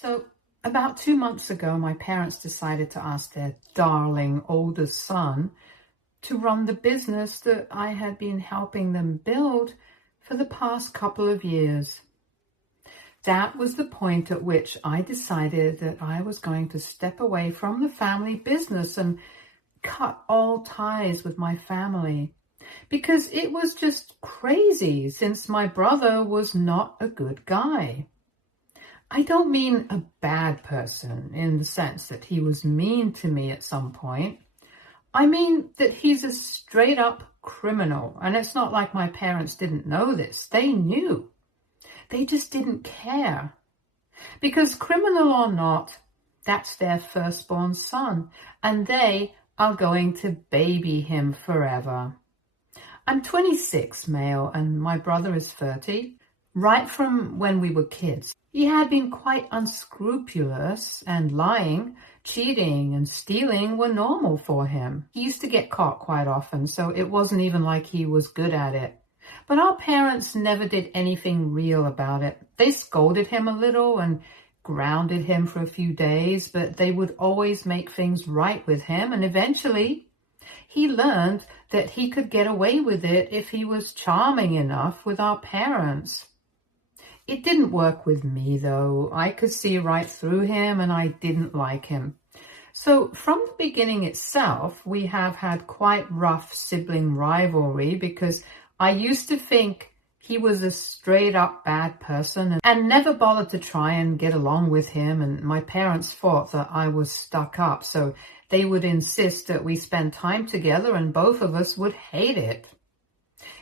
So, about 2 months ago, my parents decided to ask their darling oldest son to run the business that I had been helping them build for the past couple of years. That was the point at which I decided that I was going to step away from the family business and cut all ties with my family, because it was just crazy since my brother was not a good guy. I don't mean a bad person in the sense that he was mean to me at some point. I mean that he's a straight up criminal, and it's not like my parents didn't know this. They knew. They just didn't care. Because criminal or not, that's their firstborn son, and they are going to baby him forever. I'm 26, male, and my brother is 30. Right from when we were kids, he had been quite unscrupulous, and lying, cheating, and stealing were normal for him. He used to get caught quite often, so it wasn't even like he was good at it. But our parents never did anything real about it. They scolded him a little and grounded him for a few days, but they would always make things right with him, and eventually he learned that he could get away with it if he was charming enough with our parents. It didn't work with me, though. I could see right through him, and I didn't like him. So from the beginning itself, we have had quite rough sibling rivalry, because I used to think he was a straight up bad person and never bothered to try and get along with him. And my parents thought that I was stuck up, so they would insist that we spend time together, and both of us would hate it.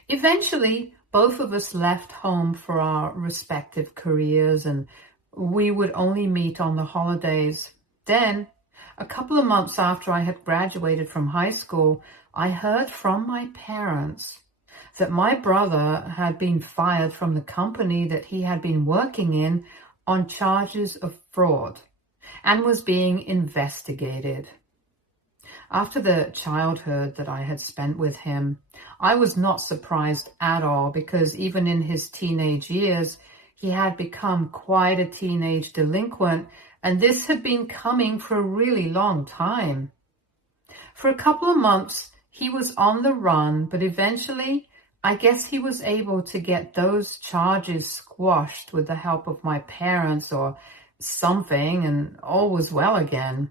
Eventually, both of us left home for our respective careers, and we would only meet on the holidays. Then, a couple of months after I had graduated from high school, I heard from my parents that my brother had been fired from the company that he had been working in on charges of fraud and was being investigated. After the childhood that I had spent with him, I was not surprised at all, because even in his teenage years, he had become quite a teenage delinquent, and this had been coming for a really long time. For a couple of months, he was on the run, but eventually, I guess he was able to get those charges squashed with the help of my parents or something, and all was well again.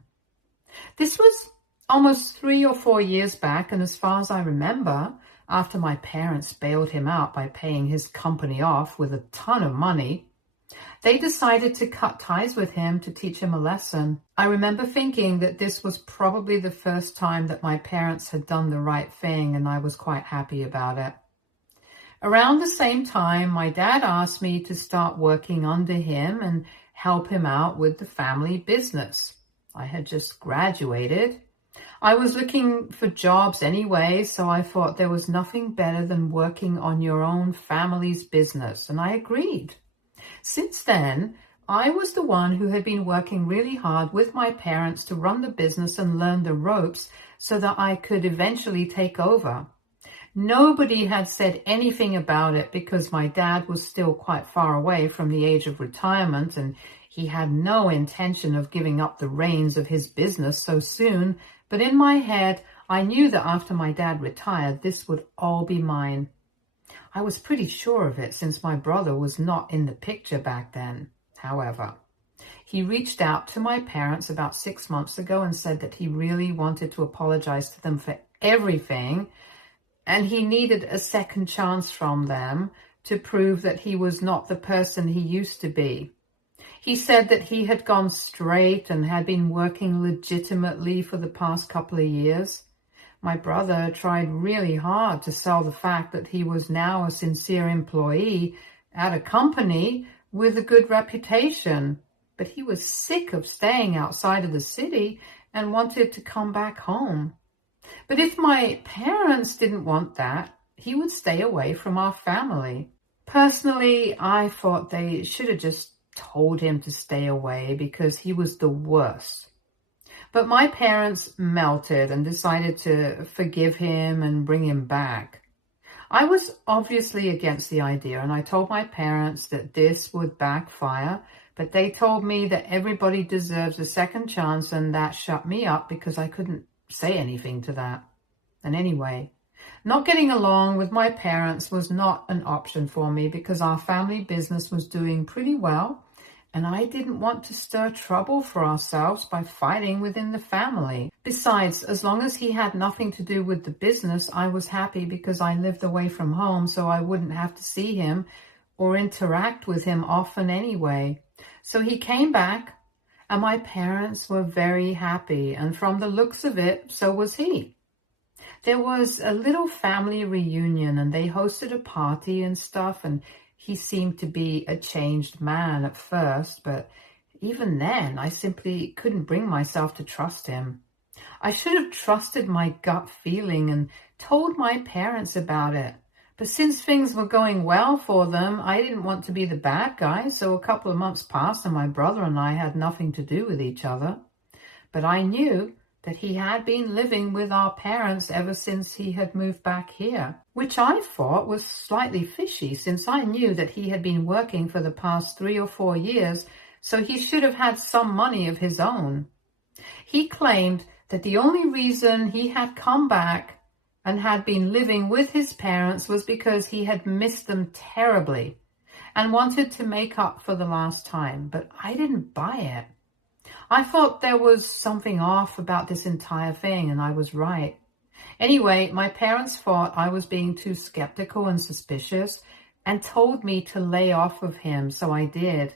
This was almost 3 or 4 years back, and as far as I remember, after my parents bailed him out by paying his company off with a ton of money, they decided to cut ties with him to teach him a lesson. I remember thinking that this was probably the first time that my parents had done the right thing, and I was quite happy about it. Around the same time, my dad asked me to start working under him and help him out with the family business. I had just graduated. I was looking for jobs anyway, so I thought there was nothing better than working on your own family's business, and I agreed. Since then, I was the one who had been working really hard with my parents to run the business and learn the ropes so that I could eventually take over. Nobody had said anything about it because my dad was still quite far away from the age of retirement, and he had no intention of giving up the reins of his business so soon. But in my head, I knew that after my dad retired, this would all be mine. I was pretty sure of it since my brother was not in the picture back then. However, he reached out to my parents about 6 months ago and said that he really wanted to apologize to them for everything, and he needed a second chance from them to prove that he was not the person he used to be. He said that he had gone straight and had been working legitimately for the past couple of years. My brother tried really hard to sell the fact that he was now a sincere employee at a company with a good reputation, but he was sick of staying outside of the city and wanted to come back home. But if my parents didn't want that, he would stay away from our family. Personally, I thought they should have just told him to stay away because he was the worst. But my parents melted and decided to forgive him and bring him back. I was obviously against the idea, and I told my parents that this would backfire But they told me that everybody deserves a second chance, and that shut me up because I couldn't say anything to that. And anyway, not getting along with my parents was not an option for me because our family business was doing pretty well, and I didn't want to stir trouble for ourselves by fighting within the family. Besides, as long as he had nothing to do with the business, I was happy because I lived away from home, so I wouldn't have to see him or interact with him often anyway. So he came back, and my parents were very happy, and from the looks of it, so was he. There was a little family reunion, and they hosted a party and stuff, and he seemed to be a changed man at first, but even then, I simply couldn't bring myself to trust him. I should have trusted my gut feeling and told my parents about it. But since things were going well for them, I didn't want to be the bad guy, so a couple of months passed and my brother and I had nothing to do with each other. But I knew that he had been living with our parents ever since he had moved back here, which I thought was slightly fishy since I knew that he had been working for the past 3 or 4 years, so he should have had some money of his own. He claimed that the only reason he had come back and had been living with his parents was because he had missed them terribly and wanted to make up for the last time, but I didn't buy it. I thought there was something off about this entire thing, and I was right. Anyway, my parents thought I was being too skeptical and suspicious and told me to lay off of him, so I did.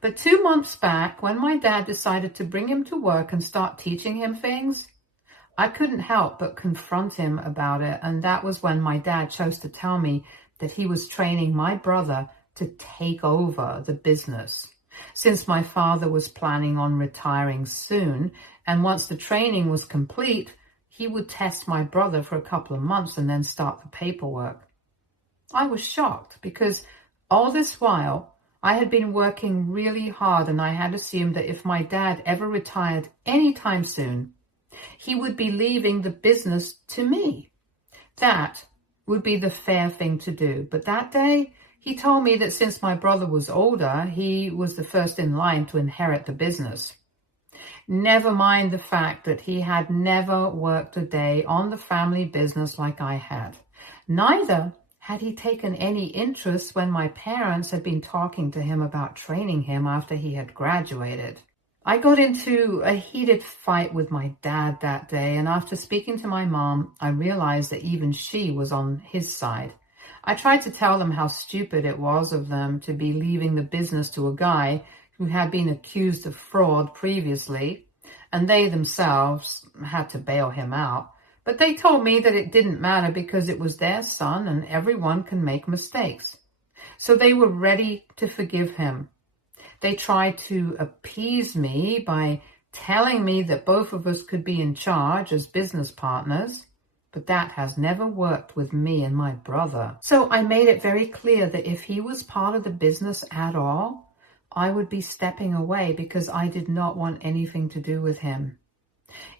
But 2 months back, when my dad decided to bring him to work and start teaching him things, I couldn't help but confront him about it, and that was when my dad chose to tell me that he was training my brother to take over the business. Since my father was planning on retiring soon, and once the training was complete, he would test my brother for a couple of months and then start the paperwork. I was shocked because all this while I had been working really hard, and I had assumed that if my dad ever retired anytime soon, he would be leaving the business to me. That would be the fair thing to do. But that day, he told me that since my brother was older, he was the first in line to inherit the business. Never mind the fact that he had never worked a day on the family business like I had. Neither had he taken any interest when my parents had been talking to him about training him after he had graduated. I got into a heated fight with my dad that day, and after speaking to my mom, I realized that even she was on his side. I tried to tell them how stupid it was of them to be leaving the business to a guy who had been accused of fraud previously, and they themselves had to bail him out. But they told me that it didn't matter because it was their son and everyone can make mistakes. So they were ready to forgive him. They tried to appease me by telling me that both of us could be in charge as business partners, but that has never worked with me and my brother. So I made it very clear that if he was part of the business at all, I would be stepping away because I did not want anything to do with him.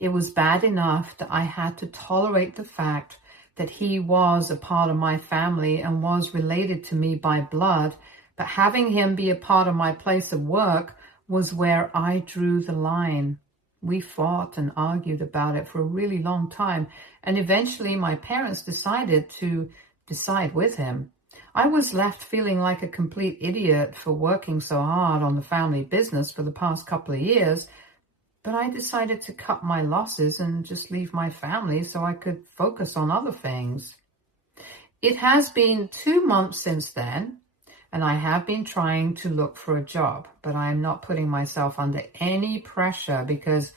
It was bad enough that I had to tolerate the fact that he was a part of my family and was related to me by blood, but having him be a part of my place of work was where I drew the line. We fought and argued about it for a really long time, and eventually my parents decided to decide with him. I was left feeling like a complete idiot for working so hard on the family business for the past couple of years, but I decided to cut my losses and just leave my family so I could focus on other things. It has been 2 months since then, and I have been trying to look for a job, but I am not putting myself under any pressure because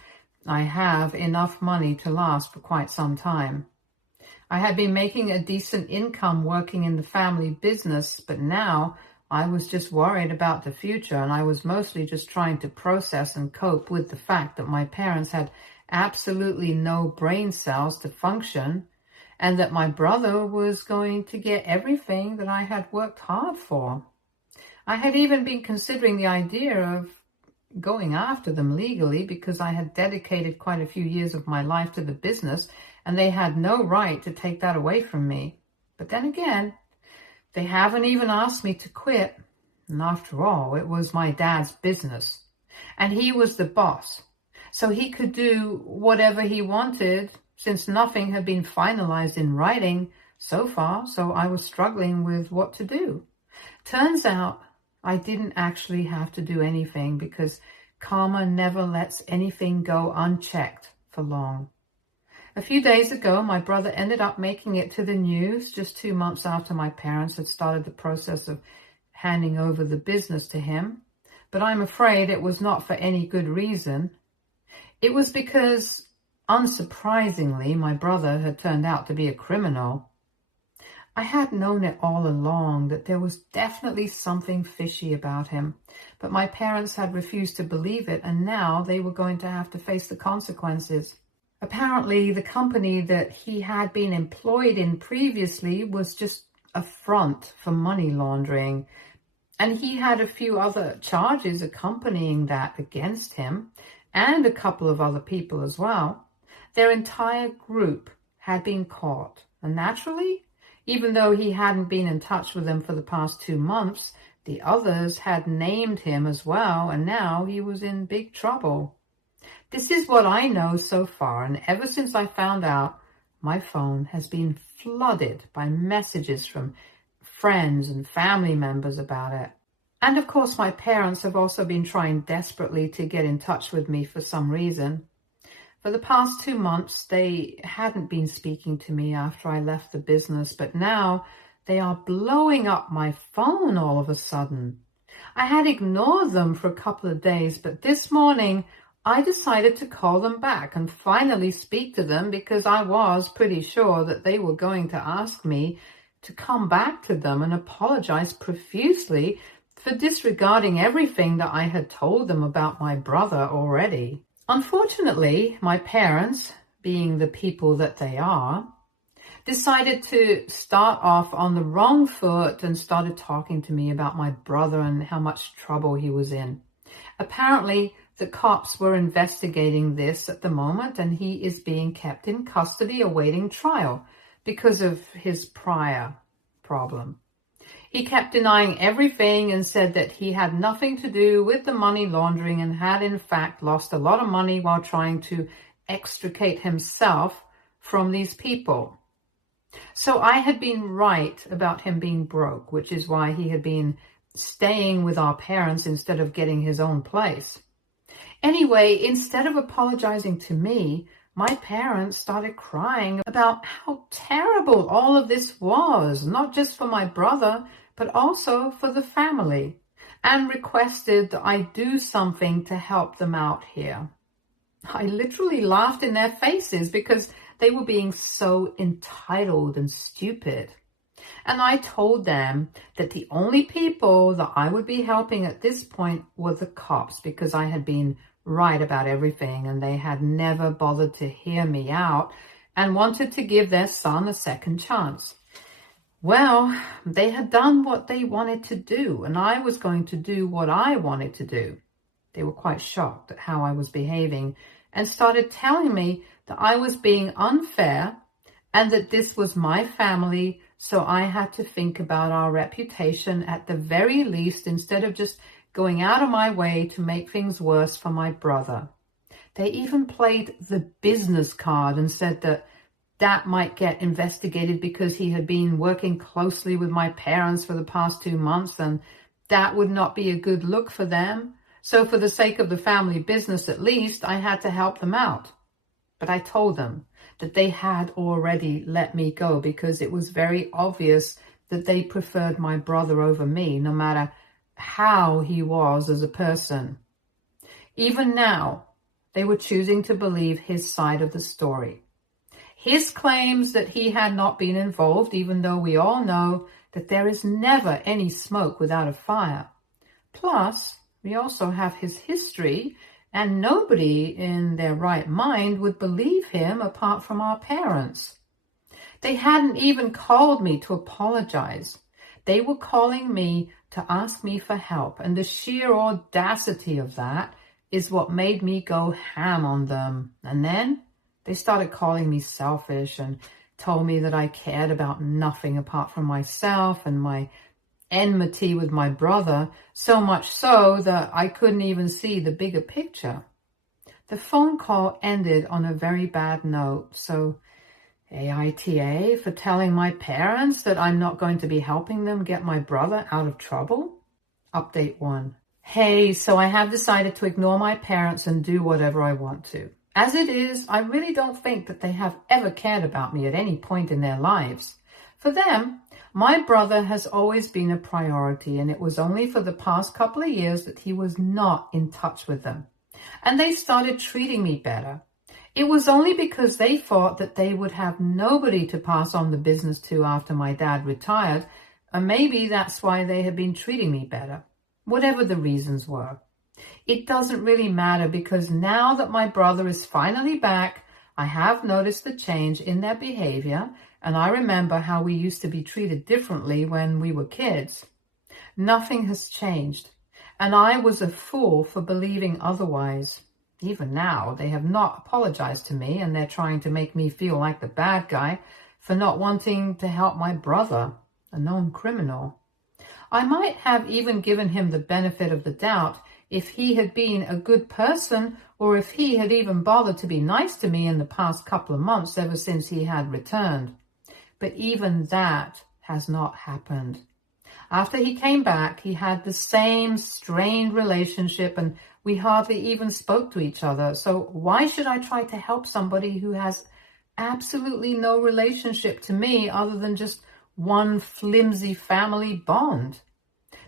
I have enough money to last for quite some time. I had been making a decent income working in the family business, but now I was just worried about the future, and I was mostly just trying to process and cope with the fact that my parents had absolutely no brain cells to function, and that my brother was going to get everything that I had worked hard for. I had even been considering the idea of going after them legally because I had dedicated quite a few years of my life to the business, and they had no right to take that away from me. But then again, they haven't even asked me to quit. And after all, it was my dad's business. And he was the boss. So he could do whatever he wanted since nothing had been finalized in writing so far. So I was struggling with what to do. Turns out I didn't actually have to do anything because karma never lets anything go unchecked for long. A few days ago, my brother ended up making it to the news just 2 months after my parents had started the process of handing over the business to him. But I'm afraid it was not for any good reason. It was because, unsurprisingly, my brother had turned out to be a criminal. I had known it all along that there was definitely something fishy about him, but my parents had refused to believe it, and now they were going to have to face the consequences. Apparently, the company that he had been employed in previously was just a front for money laundering, and he had a few other charges accompanying that against him, and a couple of other people as well. Their entire group had been caught, and naturally, even though he hadn't been in touch with them for the past 2 months, the others had named him as well, and now he was in big trouble. This is what I know so far, and ever since I found out, my phone has been flooded by messages from friends and family members about it. And of course, my parents have also been trying desperately to get in touch with me for some reason. For the past 2 months, they hadn't been speaking to me after I left the business, but now they are blowing up my phone all of a sudden. I had ignored them for a couple of days, but this morning I decided to call them back and finally speak to them because I was pretty sure that they were going to ask me to come back to them and apologize profusely for disregarding everything that I had told them about my brother already. Unfortunately, my parents, being the people that they are, decided to start off on the wrong foot and started talking to me about my brother and how much trouble he was in. Apparently, the cops were investigating this at the moment, and he is being kept in custody awaiting trial because of his prior problem. He kept denying everything and said that he had nothing to do with the money laundering and had in fact lost a lot of money while trying to extricate himself from these people. So I had been right about him being broke, which is why he had been staying with our parents instead of getting his own place. Anyway, instead of apologizing to me, my parents started crying about how terrible all of this was, not just for my brother, but also for the family, and requested that I do something to help them out here. I literally laughed in their faces because they were being so entitled and stupid. And I told them that the only people that I would be helping at this point were the cops, because I had been right about everything and they had never bothered to hear me out and wanted to give their son a second chance. Well, they had done what they wanted to do, and I was going to do what I wanted to do. They were quite shocked at how I was behaving and started telling me that I was being unfair and that this was my family, so I had to think about our reputation at the very least instead of just going out of my way to make things worse for my brother. They even played the business card and said that that might get investigated because he had been working closely with my parents for the past 2 months, and that would not be a good look for them. So for the sake of the family business, at least, I had to help them out. But I told them that they had already let me go because it was very obvious that they preferred my brother over me, no matter how he was as a person. Even now, they were choosing to believe his side of the story. His claims that he had not been involved, even though we all know that there is never any smoke without a fire. Plus, we also have his history, and nobody in their right mind would believe him apart from our parents. They hadn't even called me to apologize. They were calling me to ask me for help, and the sheer audacity of that is what made me go ham on them. And then they started calling me selfish and told me that I cared about nothing apart from myself and my enmity with my brother, so much so that I couldn't even see the bigger picture. The phone call ended on a very bad note, so AITA for telling my parents that I'm not going to be helping them get my brother out of trouble? Update 1. Hey, so I have decided to ignore my parents and do whatever I want to. As it is, I really don't think that they have ever cared about me at any point in their lives. For them, my brother has always been a priority, and it was only for the past couple of years that he was not in touch with them. And they started treating me better. It was only because they thought that they would have nobody to pass on the business to after my dad retired, and maybe that's why they had been treating me better. Whatever the reasons were. It doesn't really matter, because now that my brother is finally back, I have noticed the change in their behavior, and I remember how we used to be treated differently when we were kids. Nothing has changed, and I was a fool for believing otherwise. Even now, they have not apologized to me, and they're trying to make me feel like the bad guy for not wanting to help my brother, a known criminal. I might have even given him the benefit of the doubt if he had been a good person, or if he had even bothered to be nice to me in the past couple of months ever since he had returned. But even that has not happened. After he came back, he had the same strained relationship, and we hardly even spoke to each other. So why should I try to help somebody who has absolutely no relationship to me other than just one flimsy family bond?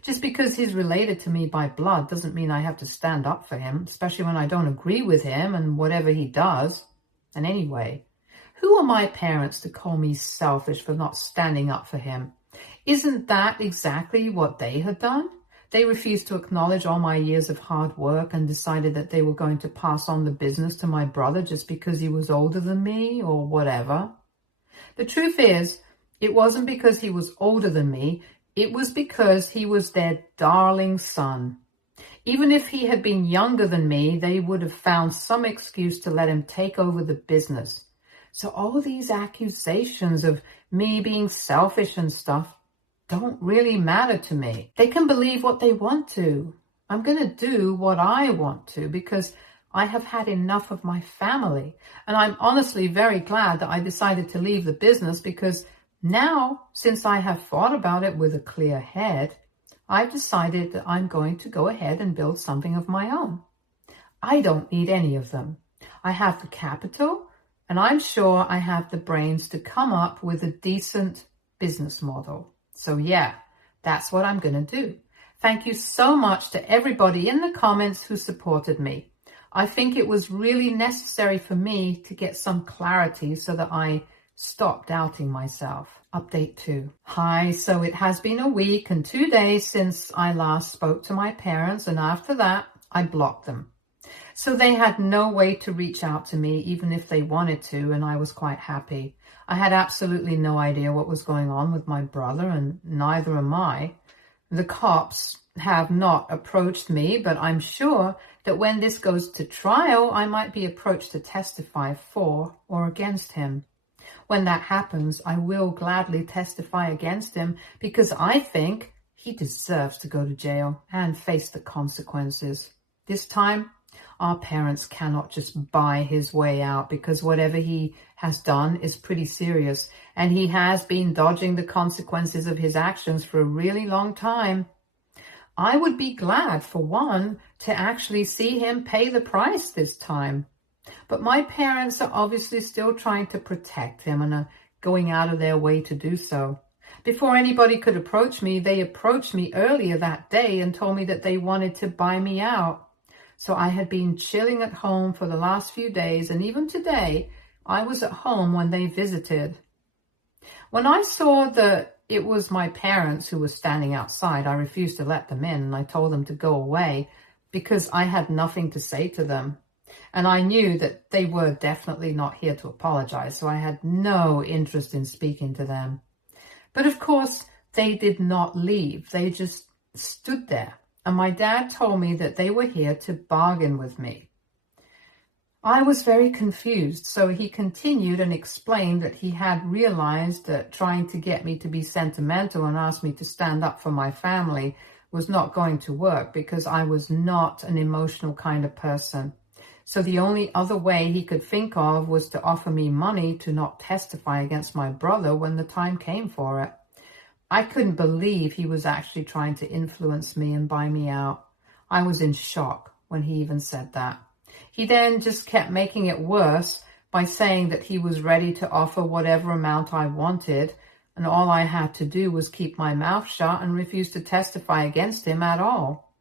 Just because he's related to me by blood doesn't mean I have to stand up for him, especially when I don't agree with him and whatever he does. And anyway, who are my parents to call me selfish for not standing up for him? Isn't that exactly what they had done? They refused to acknowledge all my years of hard work and decided that they were going to pass on the business to my brother just because he was older than me or whatever. The truth is, it wasn't because he was older than me. It was because he was their darling son. Even if he had been younger than me, they would have found some excuse to let him take over the business. So all these accusations of me being selfish and stuff don't really matter to me. They can believe what they want to. I'm going to do what I want to because I have had enough of my family. And I'm honestly very glad that I decided to leave the business, because now, since I have thought about it with a clear head, I've decided that I'm going to go ahead and build something of my own. I don't need any of them. I have the capital, and I'm sure I have the brains to come up with a decent business model. So yeah, that's what I'm going to do. Thank you so much to everybody in the comments who supported me. I think it was really necessary for me to get some clarity so that I stop doubting myself. Update 2. Hi, so it has been a week and 2 days since I last spoke to my parents, and after that, I blocked them. So they had no way to reach out to me, even if they wanted to, and I was quite happy. I had absolutely no idea what was going on with my brother, and neither am I. The cops have not approached me, but I'm sure that when this goes to trial, I might be approached to testify for or against him. When that happens, I will gladly testify against him, because I think he deserves to go to jail and face the consequences. This time, our parents cannot just buy his way out, because whatever he has done is pretty serious, and he has been dodging the consequences of his actions for a really long time. I would be glad, for one, to actually see him pay the price this time. But my parents are obviously still trying to protect him and are going out of their way to do so. Before anybody could approach me, they approached me earlier that day and told me that they wanted to buy me out. So I had been chilling at home for the last few days, and even today, I was at home when they visited. When I saw that it was my parents who were standing outside, I refused to let them in, and I told them to go away because I had nothing to say to them. And I knew that they were definitely not here to apologize, so I had no interest in speaking to them. But of course, they did not leave. They just stood there. And my dad told me that they were here to bargain with me. I was very confused, so he continued and explained that he had realized that trying to get me to be sentimental and ask me to stand up for my family was not going to work because I was not an emotional kind of person. So the only other way he could think of was to offer me money to not testify against my brother when the time came for it. I couldn't believe he was actually trying to influence me and buy me out. I was in shock when he even said that. He then just kept making it worse by saying that he was ready to offer whatever amount I wanted, and all I had to do was keep my mouth shut and refuse to testify against him at all.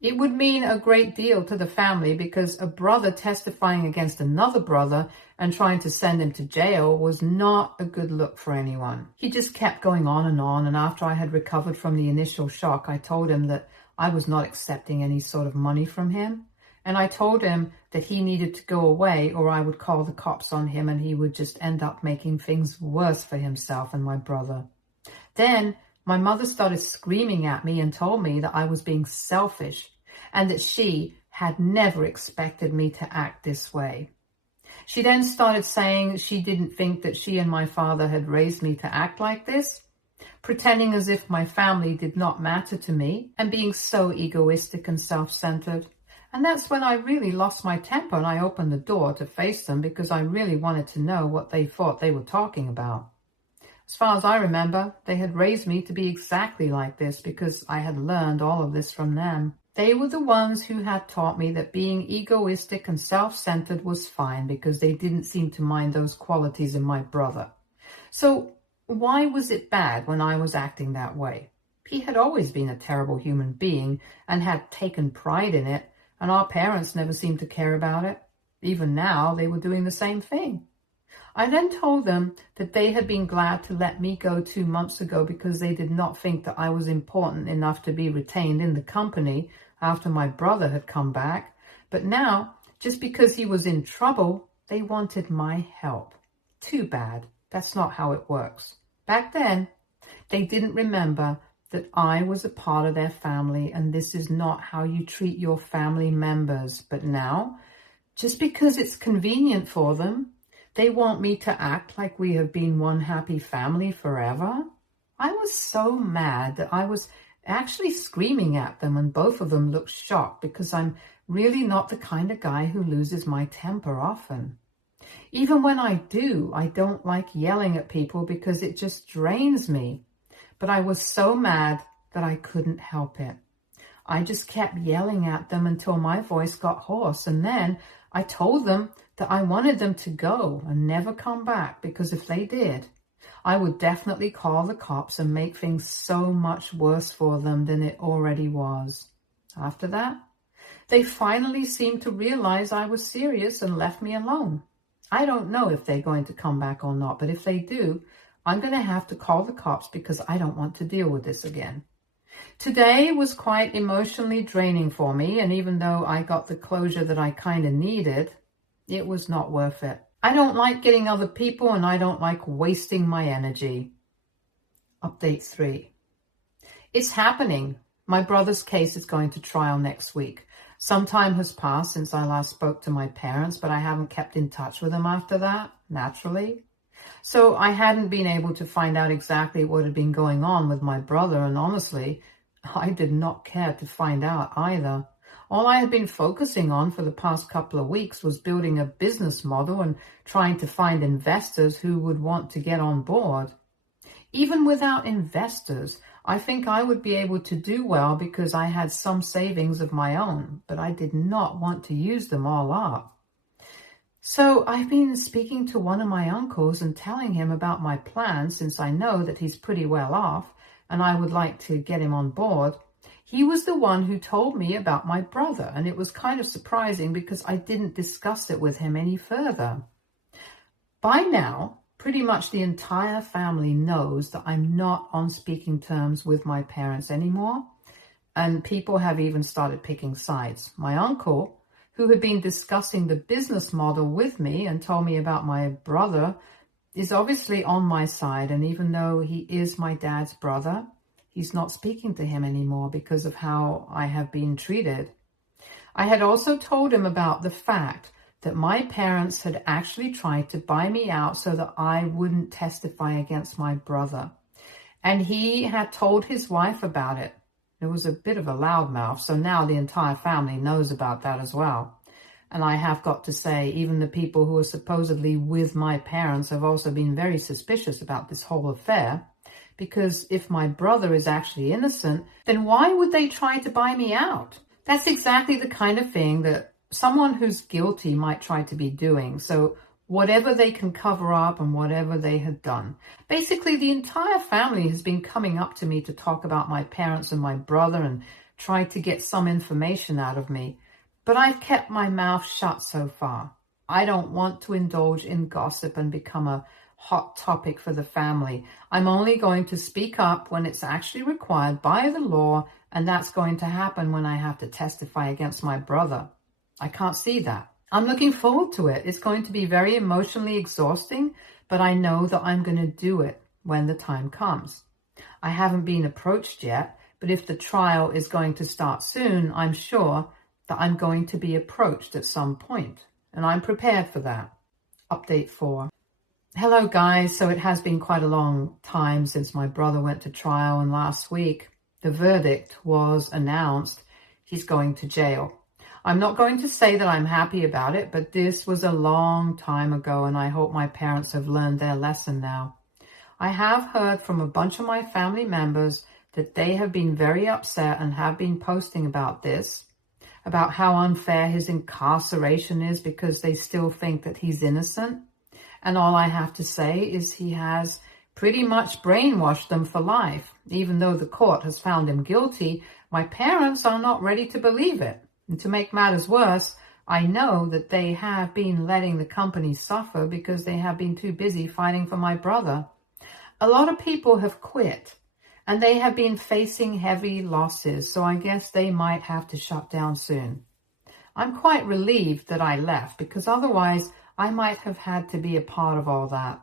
It would mean a great deal to the family because a brother testifying against another brother and trying to send him to jail was not a good look for anyone. He just kept going on, and after I had recovered from the initial shock, I told him that I was not accepting any sort of money from him. And I told him that he needed to go away or I would call the cops on him and he would just end up making things worse for himself and my brother. Then my mother started screaming at me and told me that I was being selfish and that she had never expected me to act this way. She then started saying she didn't think that she and my father had raised me to act like this, pretending as if my family did not matter to me and being so egoistic and self-centered. And that's when I really lost my temper and I opened the door to face them because I really wanted to know what they thought they were talking about. As far as I remember, they had raised me to be exactly like this because I had learned all of this from them. They were the ones who had taught me that being egoistic and self-centered was fine because they didn't seem to mind those qualities in my brother. So why was it bad when I was acting that way? He had always been a terrible human being and had taken pride in it, and our parents never seemed to care about it. Even now, they were doing the same thing. I then told them that they had been glad to let me go 2 months ago because they did not think that I was important enough to be retained in the company after my brother had come back. But now, just because he was in trouble, they wanted my help. Too bad. That's not how it works. Back then, they didn't remember that I was a part of their family, and this is not how you treat your family members. But now, just because it's convenient for them, they want me to act like we have been one happy family forever. I was so mad that I was actually screaming at them, and both of them looked shocked because I'm really not the kind of guy who loses my temper often. Even when I do, I don't like yelling at people because it just drains me. But I was so mad that I couldn't help it. I just kept yelling at them until my voice got hoarse. And then I told them that I wanted them to go and never come back because if they did, I would definitely call the cops and make things so much worse for them than it already was. After that, they finally seemed to realize I was serious and left me alone. I don't know if they're going to come back or not, but if they do, I'm going to have to call the cops because I don't want to deal with this again. Today was quite emotionally draining for me, and even though I got the closure that I kind of needed, it was not worth it. I don't like getting other people, and I don't like wasting my energy. Update 3. It's happening. My brother's case is going to trial next week. Some time has passed since I last spoke to my parents, but I haven't kept in touch with them after that, naturally. So I hadn't been able to find out exactly what had been going on with my brother, and honestly, I did not care to find out either. All I had been focusing on for the past couple of weeks was building a business model and trying to find investors who would want to get on board. Even without investors, I think I would be able to do well because I had some savings of my own, but I did not want to use them all up. So I've been speaking to one of my uncles and telling him about my plan since I know that he's pretty well off and I would like to get him on board. He was the one who told me about my brother, and it was kind of surprising because I didn't discuss it with him any further. By now, pretty much the entire family knows that I'm not on speaking terms with my parents anymore, and people have even started picking sides. My uncle, who had been discussing the business model with me and told me about my brother, is obviously on my side, and even though he is my dad's brother, he's not speaking to him anymore because of how I have been treated. I had also told him about the fact that my parents had actually tried to buy me out so that I wouldn't testify against my brother. And he had told his wife about it. It was a bit of a loudmouth, so now the entire family knows about that as well. And I have got to say, even the people who are supposedly with my parents have also been very suspicious about this whole affair. Because if my brother is actually innocent, then why would they try to buy me out? That's exactly the kind of thing that someone who's guilty might try to be doing. So whatever they can cover up and whatever they had done. Basically, the entire family has been coming up to me to talk about my parents and my brother and try to get some information out of me. But I've kept my mouth shut so far. I don't want to indulge in gossip and become a hot topic for the family. I'm only going to speak up when it's actually required by the law, and that's going to happen when I have to testify against my brother. I can't see that. I'm looking forward to it. It's going to be very emotionally exhausting, but I know that I'm going to do it when the time comes. I haven't been approached yet, but if the trial is going to start soon, I'm sure that I'm going to be approached at some point, and I'm prepared for that. Update 4. Hello guys, so it has been quite a long time since my brother went to trial, and last week the verdict was announced. He's going to jail. I'm not going to say that I'm happy about it, but this was a long time ago, and I hope my parents have learned their lesson now. I have heard from a bunch of my family members that they have been very upset and have been posting about this, about how unfair his incarceration is because they still think that he's innocent. And all I have to say is he has pretty much brainwashed them for life. Even though the court has found him guilty, my parents are not ready to believe it. And to make matters worse, I know that they have been letting the company suffer because they have been too busy fighting for my brother. A lot of people have quit, and they have been facing heavy losses, so I guess they might have to shut down soon. I'm quite relieved that I left, because otherwise I might have had to be a part of all that.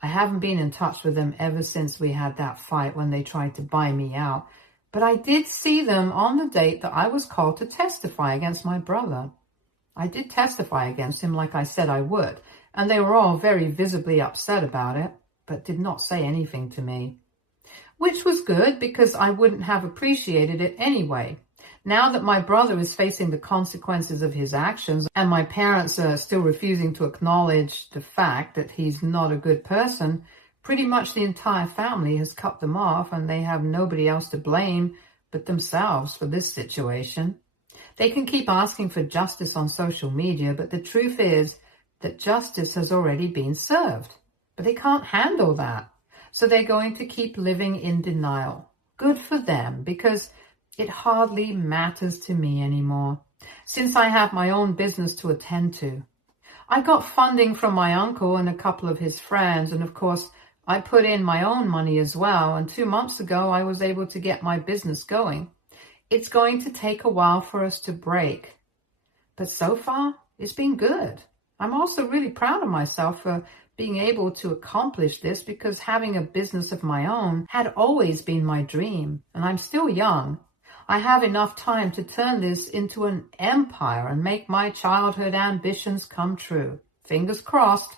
I haven't been in touch with them ever since we had that fight when they tried to buy me out. But I did see them on the date that I was called to testify against my brother. I did testify against him like I said I would, and they were all very visibly upset about it, but did not say anything to me. Which was good, because I wouldn't have appreciated it anyway. Now that my brother is facing the consequences of his actions, and my parents are still refusing to acknowledge the fact that he's not a good person, pretty much the entire family has cut them off, and they have nobody else to blame but themselves for this situation. They can keep asking for justice on social media, but the truth is that justice has already been served. But they can't handle that, so they're going to keep living in denial. Good for them, because it hardly matters to me anymore, since I have my own business to attend to. I got funding from my uncle and a couple of his friends, and of course, I put in my own money as well, and 2 months ago I was able to get my business going. It's going to take a while for us to break, but so far it's been good. I'm also really proud of myself for being able to accomplish this, because having a business of my own had always been my dream, and I'm still young. I have enough time to turn this into an empire and make my childhood ambitions come true. Fingers crossed.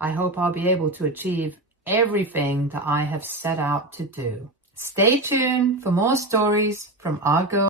I hope I'll be able to achieve everything that I have set out to do. Stay tuned for more stories from our girl